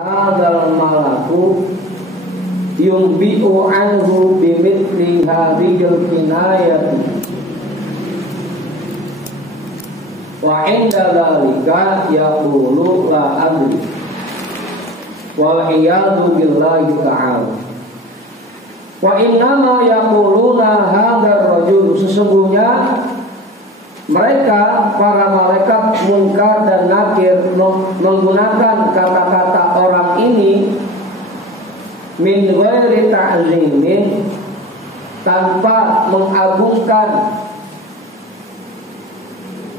Hadzal malaku yumbi'u anhu bimithli hadhil kinayati wa inda dzalika yaqulu la adri wal iyadu billahi ta'ala wa innama yaquluna hadzal rajul, sesungguhnya mereka para malaikat munkar dan nakir menggunakan kata-kata orang ini min ghairi ta'zimin, tanpa mengagungkan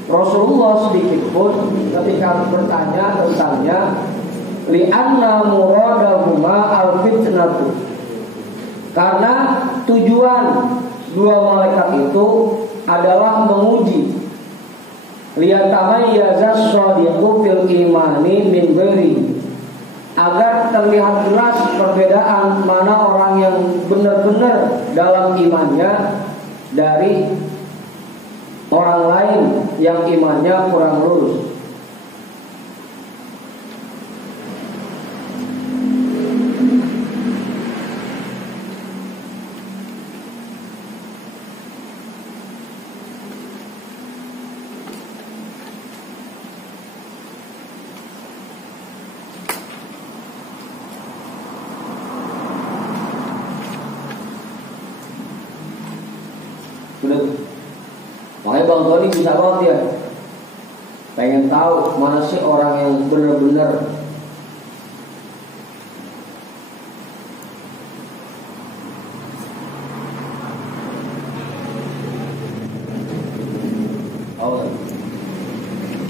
Rasulullah sedikit pun ketika bertanya tentangnya, li'anna muradahuma al-fitnatu, karena tujuan dua malaikat itu adalah menguji, liyatamayyaza shadiqu fil imani min ghairi, agar terlihat jelas perbedaan mana orang yang benar-benar dalam imannya dari orang lain yang imannya kurang lurus. Makanya Bang Tony bisa banget ya, pengen tahu mana sih orang yang benar-benar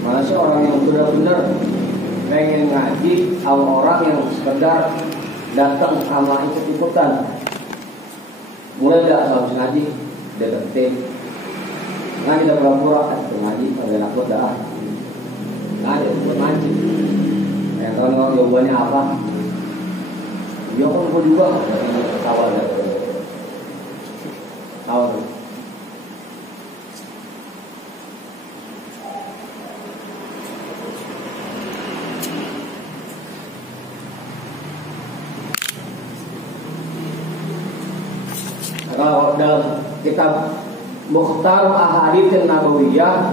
mana sih orang yang benar-benar pengen ngaji, sama orang yang sekedar datang sama ikut-ikutan. Mulai gak harus ngaji, deketin. Nah kita pura-pura ngaji, kagak nakut dah. Nah ada buat ngaji. Kalau jawabannya apa? Ya kan gue juga ketawa dah. Tahu tuh. Kalau dalam kitab Mukhtar Ahadits Nabawiyah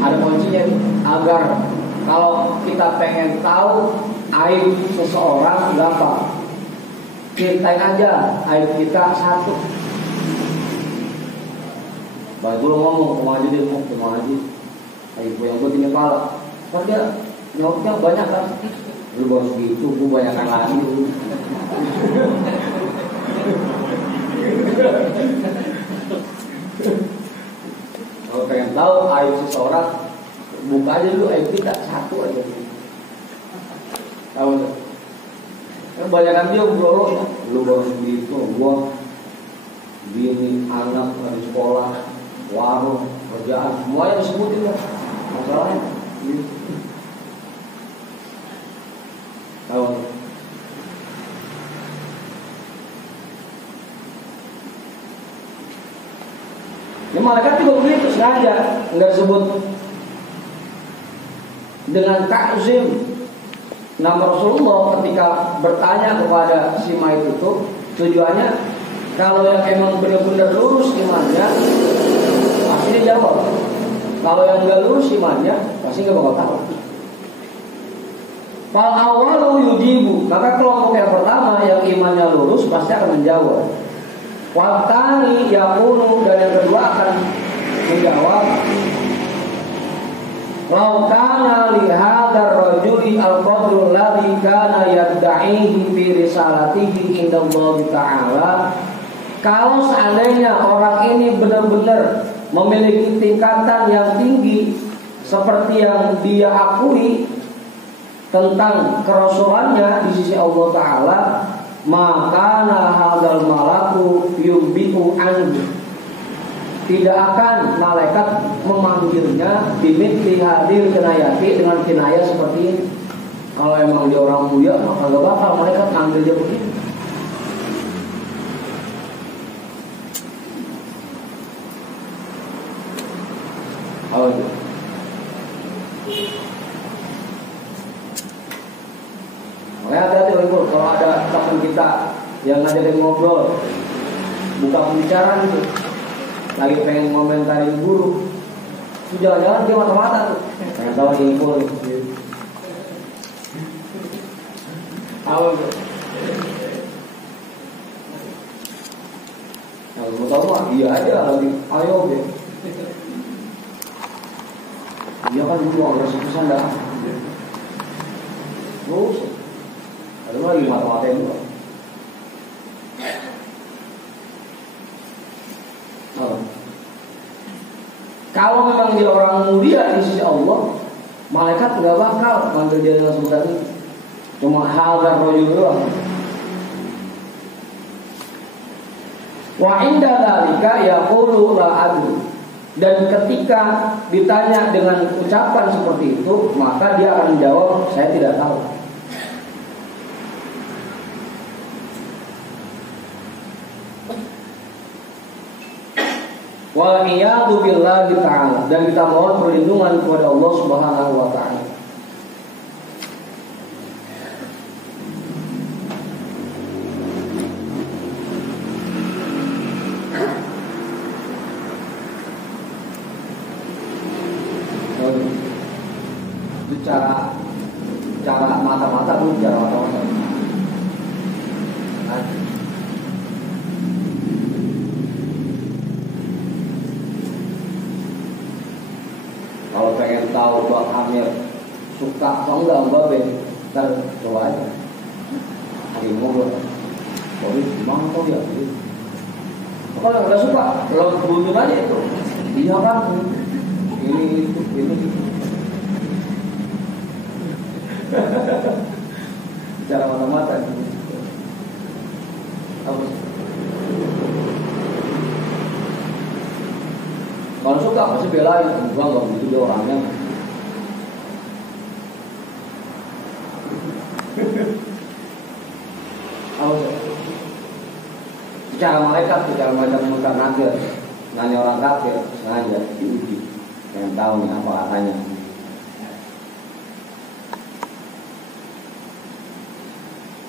ada kuncinya, agar kalau kita pengen tahu aib seseorang gampang, ceritain aja aib kita satu. Baik gue ngomong kemana aja, dia mau kemana aja, aib gue yang gue tinggal kepala, kan dia notnya banyak kan, lu baru segitu, gue banyakan lagi. Kalau pengen tahu aib seseorang, buka aja dulu aib kita satu aja. Tahu nggak? Kebanyakan dia ngobrol, lu baru segitu, gua bini, anak, di sekolah, warung, kerjaan, semuanya disebutin lah. Masalahnya, tahu nggak? Ya malaikat juga begitu, sengaja nggak disebut dengan ta'zim nama Rasulullah ketika bertanya kepada si mayit itu. Tujuannya kalau yang emang benar-benar lurus imannya pasti dia jawab. Kalau yang nggak lurus imannya pasti nggak bakal tahu. Fal awalu yujibu, maka kelompok yang pertama yang imannya lurus pasti akan menjawab. Watani yakunu, dan yang kedua akan menjawab, laukana lihadar rajuli al-qadrul ladhi kana yadda'ihi fi risalatihi indallahi ta'ala, kalau seandainya orang ini benar-benar memiliki tingkatan yang tinggi seperti yang dia akui tentang kerasulannya di sisi Allah Ta'ala, maka hadzal malaku yumbi'u anhu, tidak akan malaikat memanggilnya bimithli hadhil kinayati, dengan kinayah seperti ini. Kalau emang dia orang mulia, maka gak bakal malaikat manggil dia begini. Oh iya. ngumpul. Kalau ada teman kita yang ngajakin ngobrol, buka pembicaraan itu, lagi pengen komentarin guru, itu jangan-jangan dia mata-mata tuh, pengen tahu info. Tahu tuh. Kalau mau tahu mah iya aja lagi, ayo deh. Dia kan dulu orang susah dah. Terus, ada lagi mata-mata juga. Kalau memang dia orang mulia di sisi Allah, malaikat nggak bakal manggil dia dengan sebutan itu. Cuma hal dan rojul doang. Wa inda dzalika yaqulu la adri. Dan ketika ditanya dengan ucapan seperti itu, maka dia akan menjawab, saya tidak tahu. Wa iyadu billahi ta'ala, dan kita mohon perlindungan kepada Allah Subhanahu wa ta'ala. Itu cara mata-mata tuh, cara mata-mata. Kalau pengen tahu Bang Amir suka atau enggak Mbak Ben, ntar coba aja. Hari ngobrol. Jadi gimana kok dia? Kalau nggak suka, lo butuh aja itu. Iya kan? Ini itu ini. Cara mata-mata. Apa? Kalau suka pasti belain, gua nggak begitu dia orangnya. Bicara malaikat, bicara macam muka nakir, nanya orang kafir, sengaja diuji, pengen tahu nih apa katanya.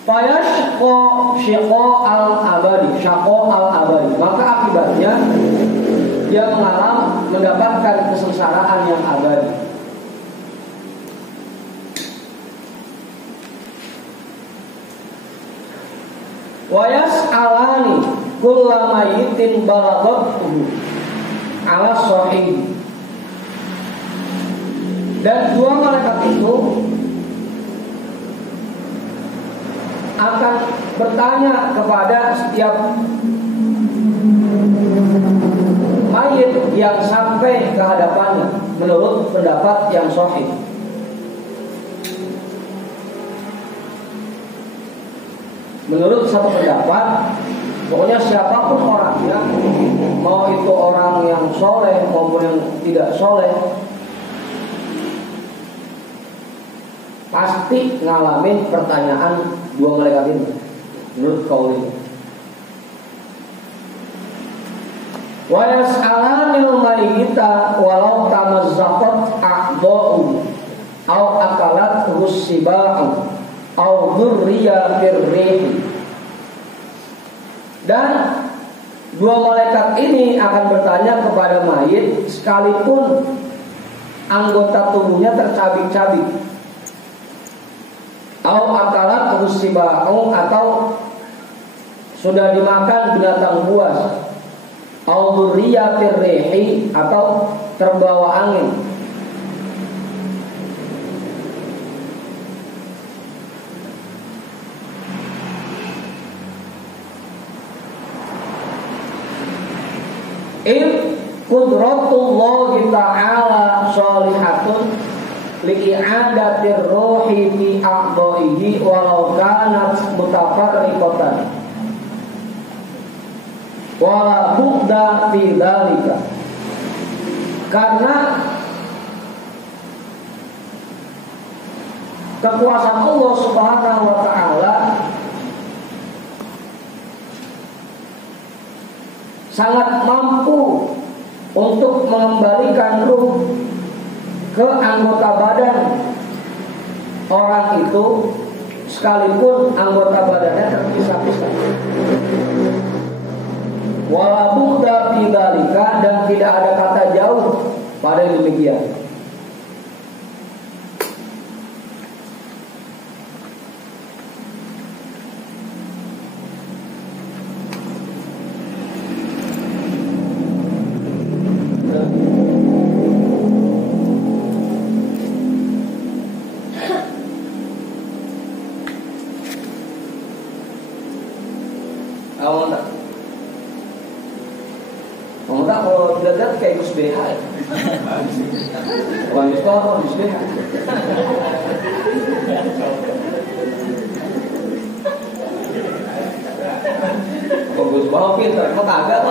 Fayashqo syiqo al-abadi, maka akibatnya dia mendapatkan kesengsaraan yang abadi. Wayas alani kullamayitin balagot ala sahih. Dan dua malaikat itu akan bertanya kepada setiap mayit yang sampai ke hadapannya menurut pendapat yang sahih. Menurut satu pendapat, pokoknya siapapun orangnya, mau itu orang yang soleh maupun yang tidak soleh, pasti ngalamin pertanyaan dua malaikat ini. Menurut kaul ini, wa yas'alanil mayyita walau tamazzaqat a'dha'u aw akalat rusiba'u aw dzurriya firrihi. Dan dua malaikat ini akan bertanya kepada mayit sekalipun anggota tubuhnya tercabik-cabik, aw akalat rusiba'u, atau sudah dimakan binatang buas, aw dzurriya firrihi, atau terbawa angin. In qudratullahi ta'ala sholihatun li'i'adatir ruhi fi a'dha'ihi walau kanat mutafarriqatan wala bu'da fi dzalika. Karena kekuasaan Allah Subhanahu wa ta'ala sangat mampu untuk mengembalikan ruh ke anggota badan orang itu sekalipun anggota badannya terpisah-pisah. Wala bu'da fi dzalika, dan tidak ada kata jauh pada yang demikian. Kalau tidak kayak Gus BH ya. Gus BH. Kok Gus BH pintar, kok kagak?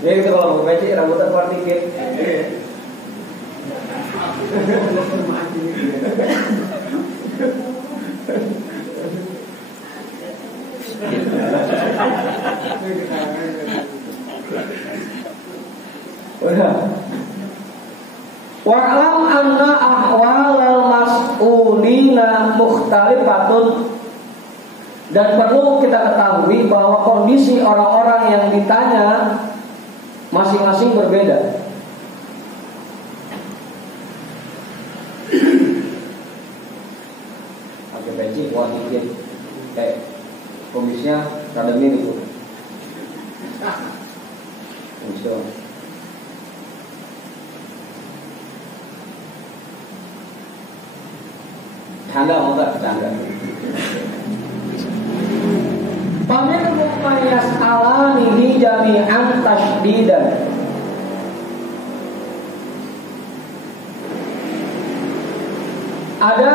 Ya gitu kalau mau peci rambutnya keluar dikit. Wa'lam anna ahwalal mas'ulina mukhtalifatun, dan perlu kita ketahui bahwa kondisi orang-orang yang ditanya masing-masing berbeda. Pakai peci kuat dikit, kondisinya rada mirip tuh. Canda mau tak canda? Paminhum mayas alanihi jami'an tashdidan. Ada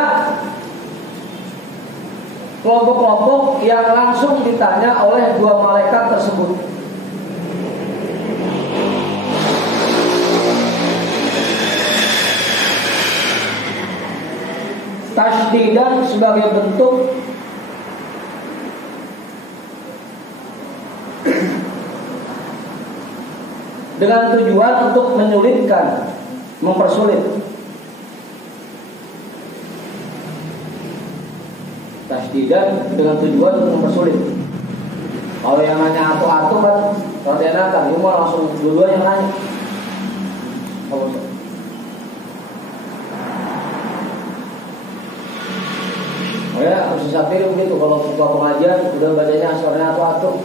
kelompok-kelompok yang langsung ditanya oleh dua malaikat tersebut. Tasdidan sebagai bentuk dengan tujuan untuk menyulitkan, mempersulit. Tasdidan dengan tujuan untuk mempersulit. Kalau yang nanya atu-atu kan kalau dia enakan, cuma langsung dua-duanya nanya. Oh ya, harus disatiri begitu. Kalau suka pengajian udah bacanya asarnya atu-atu.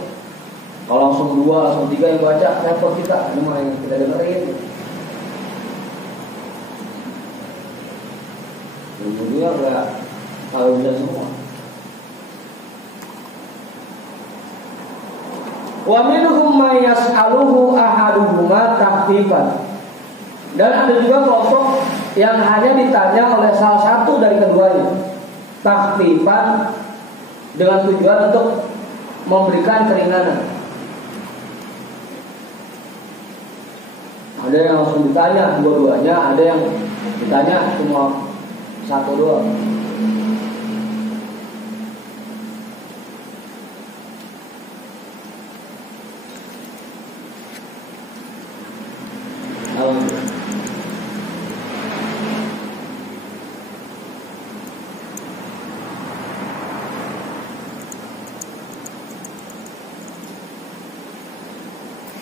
Kalau langsung dua, langsung tiga yang baca, repot kita. Ini mah yang kita dengerin. Ujung-ujungnya udah kalau bisa semua. Wa minhum may yas'aluhu ahaduhuma tahfifan. Dan ada juga kelompok yang hanya ditanya oleh salah satu dari keduanya, tahfifan, dengan tujuan untuk memberikan keringanan. Ada yang langsung ditanya dua-duanya, ada yang ditanya cuma satu doang.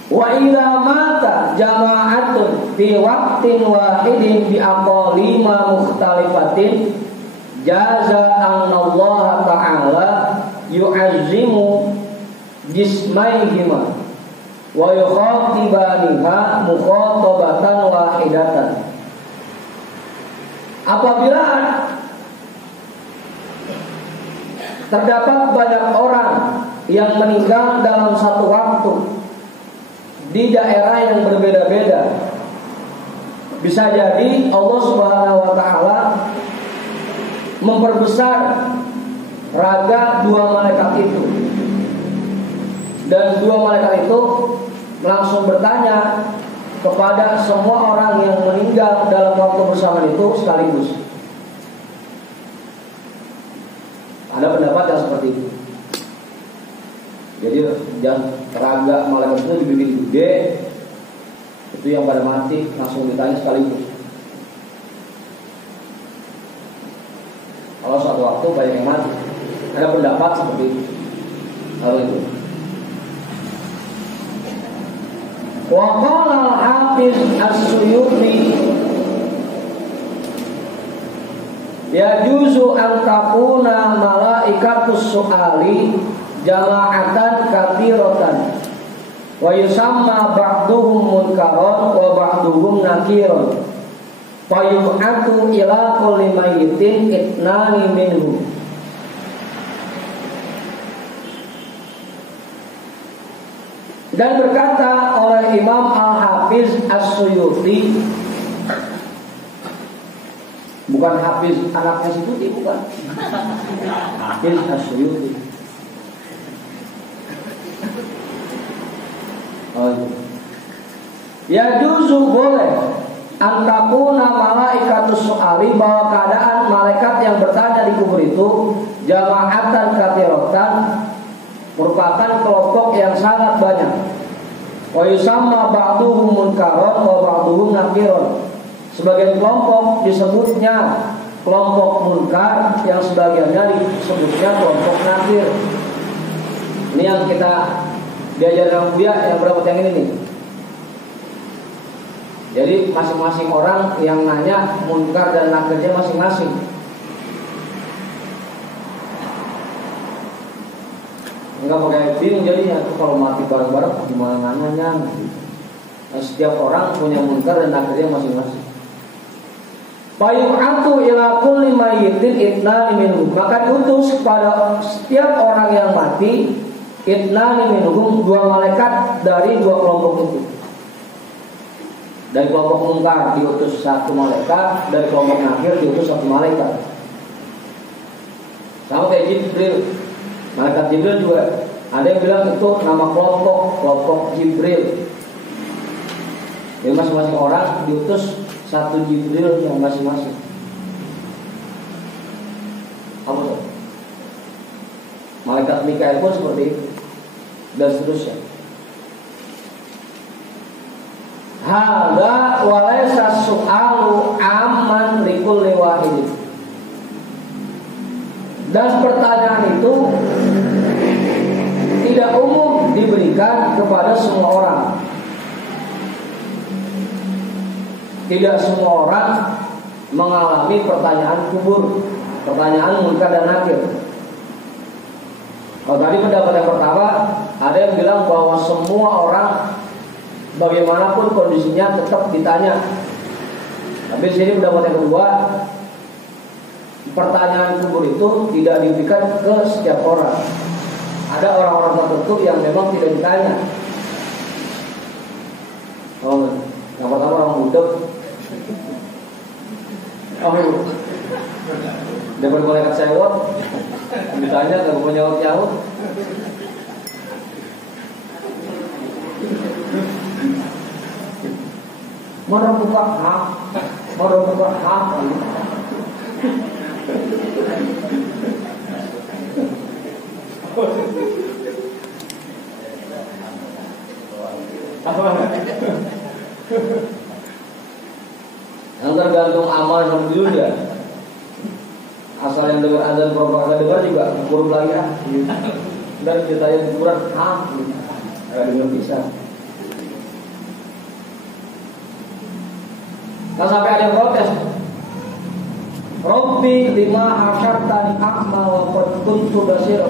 Wa idza mata jama'atun fi waqtin wahidin bi aqalima mukhtalifatin jaza annallaha ta'ala yu'azzimu jismaihima wa yukhatibaniha mukhatabatan wahidatan. Apabila terdapat banyak orang yang meninggal dalam satu waktu di daerah yang berbeda-beda, bisa jadi Allah Subhanahu wa taala memperbesar raga dua malaikat itu, dan dua malaikat itu langsung bertanya kepada semua orang yang meninggal dalam waktu bersamaan itu sekaligus. Ada pendapat yang seperti itu. Jadi raga malaikat itu dibikin gede, itu yang pada mati langsung ditanya sekaligus. waktu banyak yang mati. Ada pendapat seperti itu. Hal itu. Wa qala al-Hafiz As-Suyuti yajuzu an takuna malaikatus su'ali jama'atan katsiratan wa yusamma ba'duhum munkaron wa ba'duhum nakiron wa yub'atu ila kulli mayyitin itnani minhum. Dan berkata oleh Imam Al-Hafiz As-Suyuti, bukan Hafiz anaknya Suyuti, bukan. Hafiz As-Suyuti. Ya juzu boleh antakuna malaikatus su'ali, bahwa keadaan malaikat yang bertanya di kubur itu jama'atan katsiratan, merupakan kelompok yang sangat banyak. Wa yusamma ba'duhum munkaron wa ba'duhum nakiron. Sebagian kelompok disebutnya kelompok munkar, yang sebagiannya disebutnya kelompok nakir. Ini yang kita diajarkan dia yang berapa yang ini nih. Jadi masing-masing orang yang nanya munkar dan nakirnya masing-masing. Enggak pakai bingung jadinya tuh kalau mati bareng-bareng gimana nanya. Nah, setiap orang punya munkar dan nakirnya masing-masing. Fayu'atu ila kulli mayyitin itnani minhum, maka diutus kepada setiap orang yang mati itnani minhum, dua malaikat dari dua kelompok itu. Dari kelompok munkar diutus satu malaikat, dari kelompok nakir diutus satu malaikat. Sama kayak Jibril. Malaikat Jibril juga ada yang bilang itu nama kelompok Jibril. Jadi masing-masing orang diutus satu Jibril yang masing-masing. Apa tuh? Malaikat Mikael pun seperti itu, dan seterusnya. Hadza walaysa su'alu amman likulli wahidin. Dan pertanyaan itu tidak umum diberikan kepada semua orang. Tidak semua orang mengalami pertanyaan kubur, pertanyaan munkar dan nakir. Kalau tadi pendapat yang pertama, ada yang bilang bahwa semua orang bagaimanapun kondisinya tetap ditanya. Tapi di sini pendapat yang kedua, pertanyaan kubur itu tidak diberikan ke setiap orang. Ada orang-orang tertentu yang memang tidak ditanya. Oh, yang pertama orang budak. Oh, dapat malaikat sewot, ditanya nggak punya nyaut. Mana buka hak, mana buka hak. Yang tergantung amal yang dulu ya. Asal yang dengar azan propaganda dengar juga kurang lagi ya. Dan kita yang kurang nggak dengar bisa. Nah sampai ada yang protes. Rabbi lima hasyartani a'ma wa qad kuntu basira.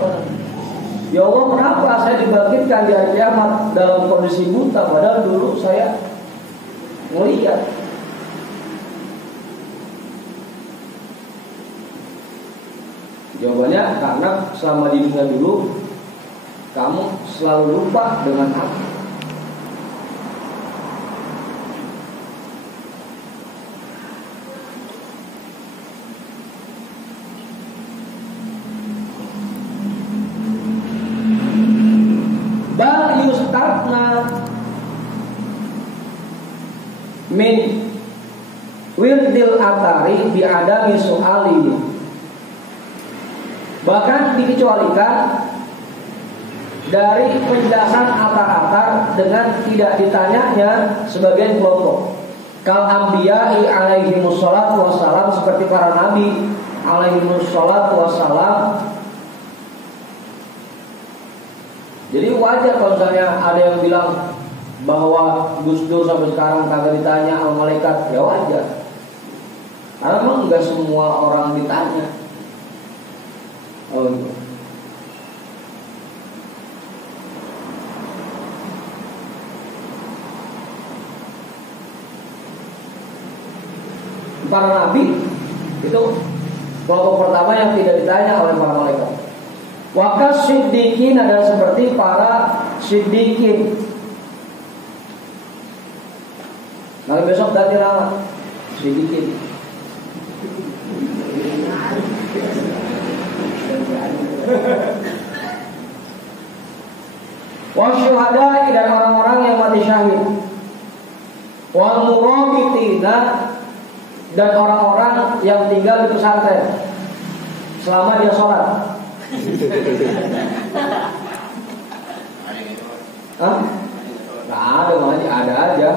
Ya Allah, kenapa saya dibangkitkan di hari kiamat dalam kondisi buta padahal dulu saya melihat. Jawabannya karena selama di dunia dulu kamu selalu lupa dengan aku. Bal yustarna min wirdil atari bi adami su'ali. Bahkan dikecualikan dari penjelasan atar-atar dengan tidak ditanyanya sebagian kelompok. Kal anbiya'i alaihi wassalatu wassalam, seperti para nabi alaihi wassalam. Jadi wajar kalau misalnya ada yang bilang bahwa Gus Dur sampai sekarang kagak ditanya sama malaikat, ya wajar. Karena memang enggak semua orang ditanya. Oh, gitu. Para nabi itu kelompok pertama yang tidak ditanya oleh para malaikat. Wakas siddiqin adalah seperti para siddiqin. Kalau besok ganti nama siddiqin. Wasyuhada dan orang-orang yang mati syahid. Wal murabitina dan orang-orang yang tinggal di pesantren selama dia sholat. Hah? Nggak ada, makanya ada aja.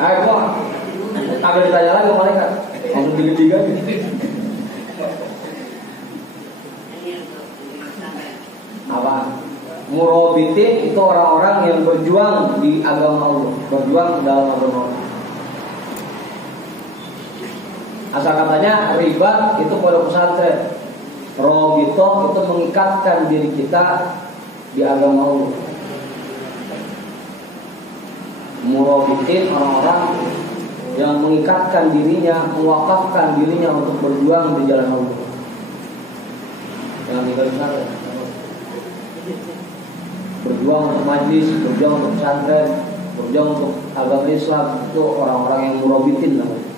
Ayo kok, agak ditanya lagi malaikat, langsung tiga-tiga gitu. Apa? Murabitin itu orang-orang yang berjuang di agama Allah, berjuang dalam agama Allah. Asal katanya ribat itu pada pesantren, robito itu mengikatkan diri kita di agama Allah. Murabitin orang-orang yang mengikatkan dirinya, mewakafkan dirinya untuk berjuang di jalan Allah. Jangan tinggal di pesantren. Berjuang untuk majlis, berjuang untuk pesantren, berjuang untuk agama Islam, itu orang-orang yang murabitin namanya.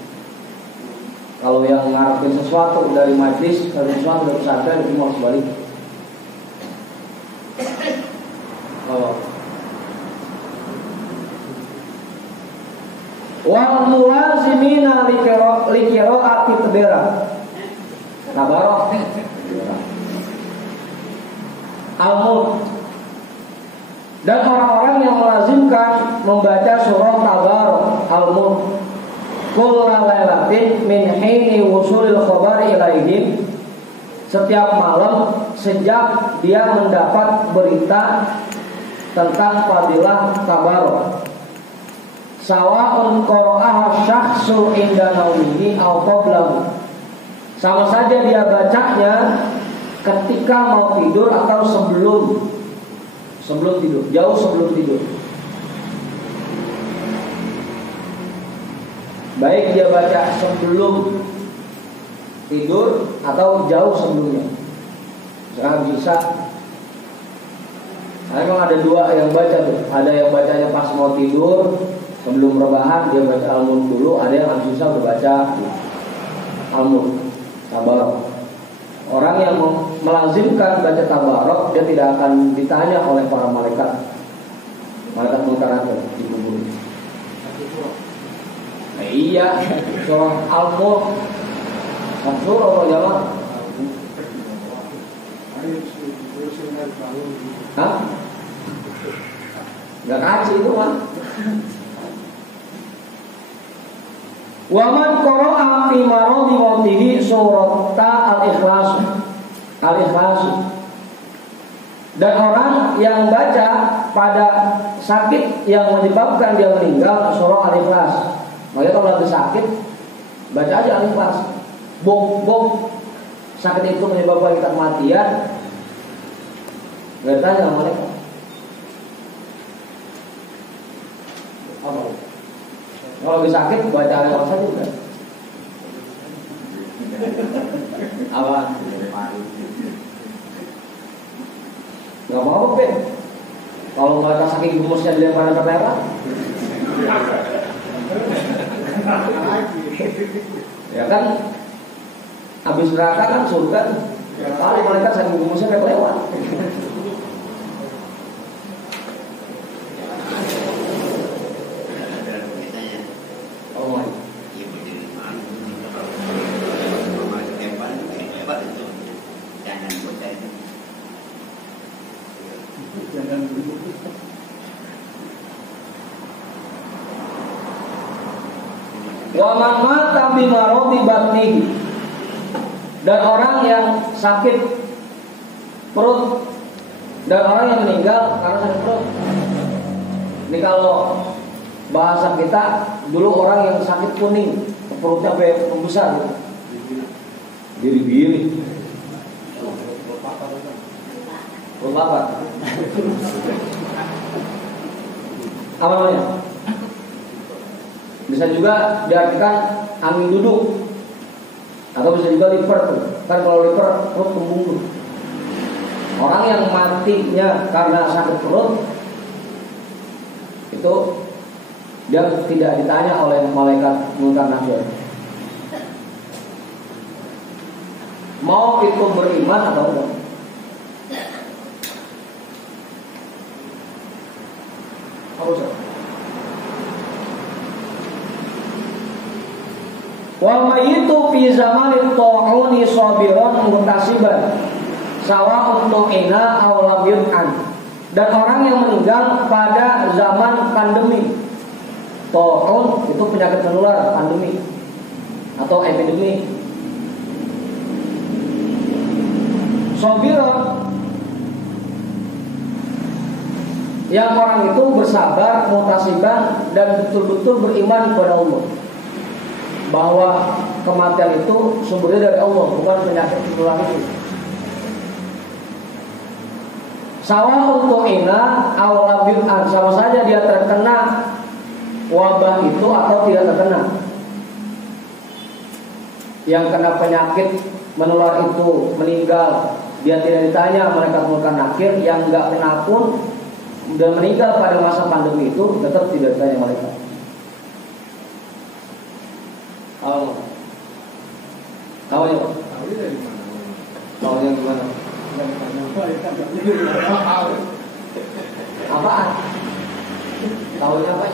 Kalau yang ngarepin sesuatu dari majlis, kalau sesuatu dari pesantren, itu harus balik. Wal mulazimina liqira'ati tadbira. Nabarok. Al-Mulk. Dan orang-orang yang melazimkan membaca surah Tabarok Al-Mulk kulla lailatin min hini wusulil khabari ilaihim, setiap malam sejak dia mendapat berita tentang fadilah Tabarok. Sawa'un qara'aha syakhsu inda naumihi aw qablahu, sama saja dia bacanya ketika mau tidur atau sebelum tidur, jauh sebelum tidur. Baik dia baca sebelum tidur atau jauh sebelumnya. Sekarang bisa. Memang ada dua yang baca tuh. Ada yang bacanya pas mau tidur, sebelum rebahan dia baca Al-Mulk dulu. Ada yang harus bisa baca Al-Mulk Tabarok. Orang yang melazimkan baca Tabarok, dia tidak akan ditanya oleh para malaikat. Malaikat munkar di kubur. Iya, surah Al-Mulk. Surah apa jamaah? Hah? Gak kaji itu mah. Waman qara'a fi maradi mautihi surat Al-Ikhlas. Dan orang yang baca pada sakit yang menyebabkan dia meninggal surah Al-Ikhlas. Makanya kalau lagi sakit baca aja Al-Ikhlas. Bong sakit itu menyebabkan kita kematian. Gak ditanya sama mereka. Kalau lagi sakit baca Al-Ikhlas saja udah. Apa? Gak apa-apa Ben. Kalau mereka saking gemusnya dilempar ke merah. Ya kan, habis neraka kan surga. Kalau mereka saking gemusnya kayak lewat. Wa man mata bi maradi batnihi, dan orang yang sakit perut, dan orang yang meninggal karena sakit perut. Ini kalau bahasa kita dulu, orang yang sakit kuning, perutnya sampai membesar gitu. Biri-biri. Perut apa? Apa namanya? Bisa juga diartikan angin duduk, atau bisa juga liver tuh. Kan kalau liver perut kembung tuh. Orang yang matinya karena sakit perut itu dia tidak ditanya oleh malaikat munkar nakir. Mau itu beriman atau enggak? Harus. Wa mayyitu fi zamanit ta'uni sabiran muhtasiban sawa'un tu'ina aw lam yut'an. Dan orang yang meninggal pada zaman pandemi. Ta'un itu penyakit menular, pandemi atau epidemi. Sabiran, yang orang itu bersabar, muhtasiban, dan betul-betul beriman kepada Allah bahwa kematian itu sumbernya dari Allah, bukan penyakit menular itu. Sawa untuk ina awalam yut'an, sama saja dia terkena wabah itu atau tidak terkena. Yang kena penyakit menular itu meninggal, dia tidak ditanya malaikat munkar nakir. Yang enggak kena pun dan meninggal pada masa pandemi itu tetap tidak ditanya malaikat. Tahu ya? Tahu yang gimana? Apaan? Tahunya apa?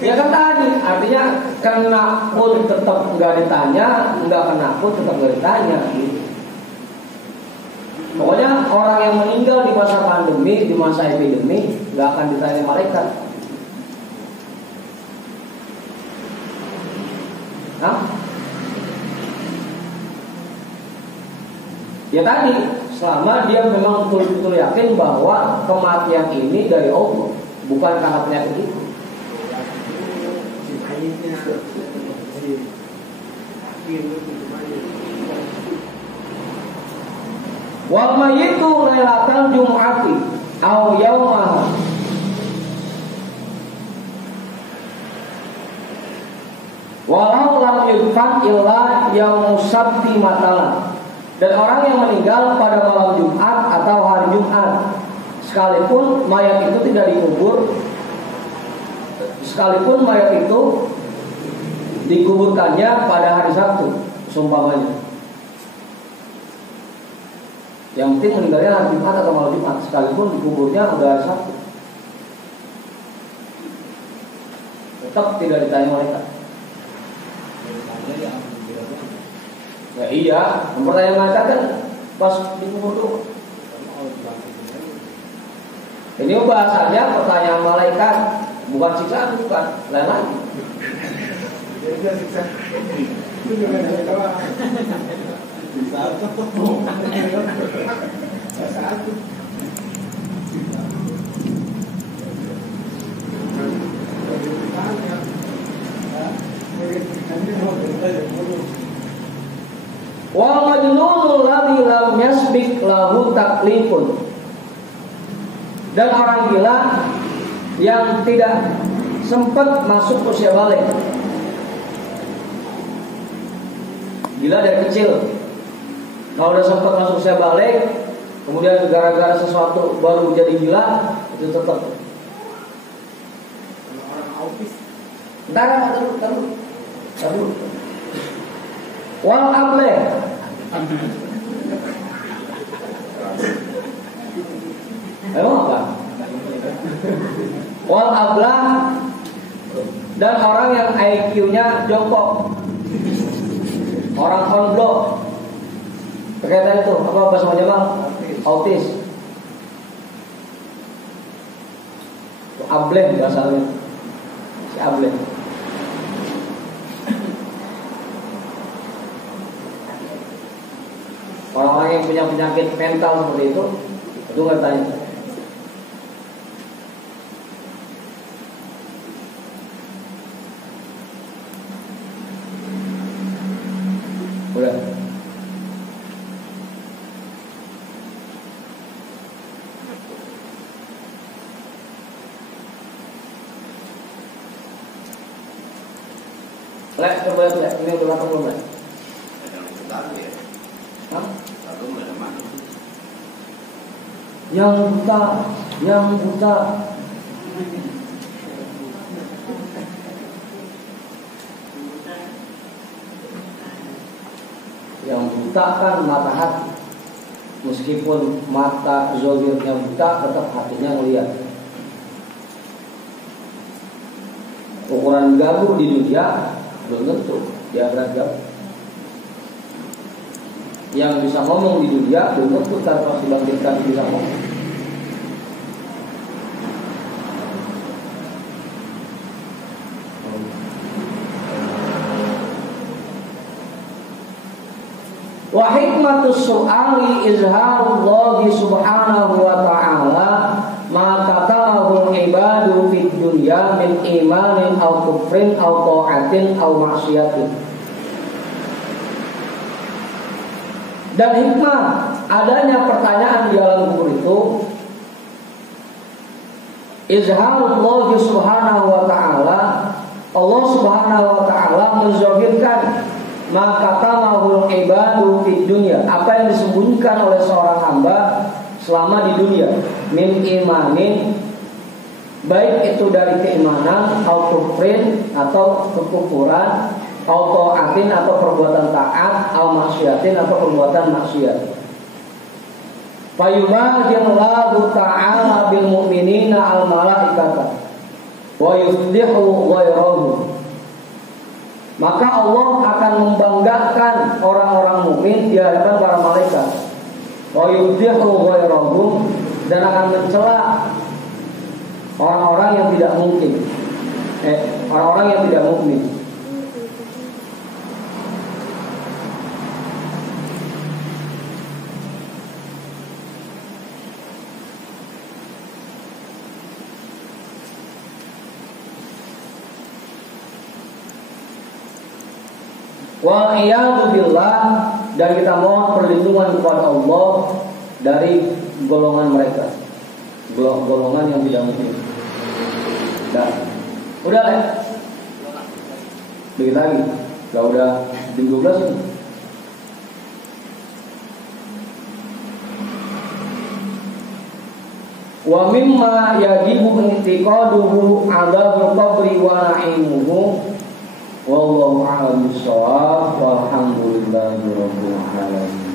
Ya kan tadi, artinya kena pun tetap nggak ditanya, nggak kena pun tetap nggak ditanya. Gitu. Pokoknya orang yang meninggal di masa pandemi, di masa epidemi, nggak akan ditanya malaikat. Hah? Ya tadi, selama dia memang betul-betul yakin bahwa kematian ini dari Allah, bukan karena penyakit itu. Wal mayyitu lailatal jum'ati aw yaumaha, walau lam yudfan illa yaumus sabti matalan. Dan orang yang meninggal pada malam Jumat atau hari Jumat, sekalipun mayat itu tidak dikubur, sekalipun mayat itu dikuburkannya pada hari Sabtu, seumpamanya. Yang penting meninggalnya hari Jumat atau malam Jumat, sekalipun dikuburnya pada hari Sabtu, tetap tidak ditanya malaikat. Ya iya, mempertanyaan malaikat kan pas dikubur tuh. Ini bahasanya pertanyaan malaikat, bukan siksaan, bukan lain lagi. Wa majnunul ladzi lam yasbik lahu taklifun, dan orang gila yang tidak sempat masuk usia balik. Gila dari kecil, kalau udah sempat masuk usia balik, kemudian gara-gara sesuatu baru jadi gila, itu tetap. Orang autis. Ntar dulu. Wal able, emang apa? Wal ablah, dan orang yang IQ-nya jongkok, orang on block, terkait itu apa bahasa Jamal? Autis. ableh bahasanya. Si ableh. Orang-orang yang punya penyakit mental seperti itu nggak tanya. Udah. Coba lihat, ini udah matang belum, Lek? Hah? Yang buta. Yang buta kan mata hati. Meskipun mata zahirnya buta, tetap hatinya melihat. Ukuran gabuh di dunia belum tentu dia beragam. Yang bisa ngomong di dunia belum tentu tanpa dibangkitkan bisa ngomong. Wa hikmatus su'ali izharullahi subhanahu wa ta'ala ma katamahu ibadu fid dunya min imanin aw kufrin aw ta'atin aw maksiatin. Dan hikmah adanya pertanyaan di alam kubur itu izharullahi subhanahu wa ta'ala, Allah subhanahu wa ta'ala menzahirkan maka tamahul ibadu fid dunya, apa yang disembunyikan oleh seorang hamba selama di dunia, min imanin, baik itu dari keimanan, atau kufrin atau kekufuran, atau taatin atau perbuatan taat, atau maksiatin atau perbuatan maksiat. Fayubahillahu ta'ala bil mu'minina al malaikata wa yufdihu ghairahu. Maka Allah akan membanggakan orang-orang mukmin di hadapan para malaikat. Wa yudhihu ghairahum, dan akan mencela orang-orang yang tidak mungkin. Orang-orang yang tidak mukmin. Wa iyadu billah, dan kita mohon perlindungan kepada Allah dari golongan mereka, golongan yang tidak mungkin. Udah lah, dikit lagi, gak udah jam 12 ini. Wa mimma yajibu intiqaduhu adzabul qabri wa na'imuhu. Wallahu a'lam bishawab. Walhamdulillahi rabbil alamin.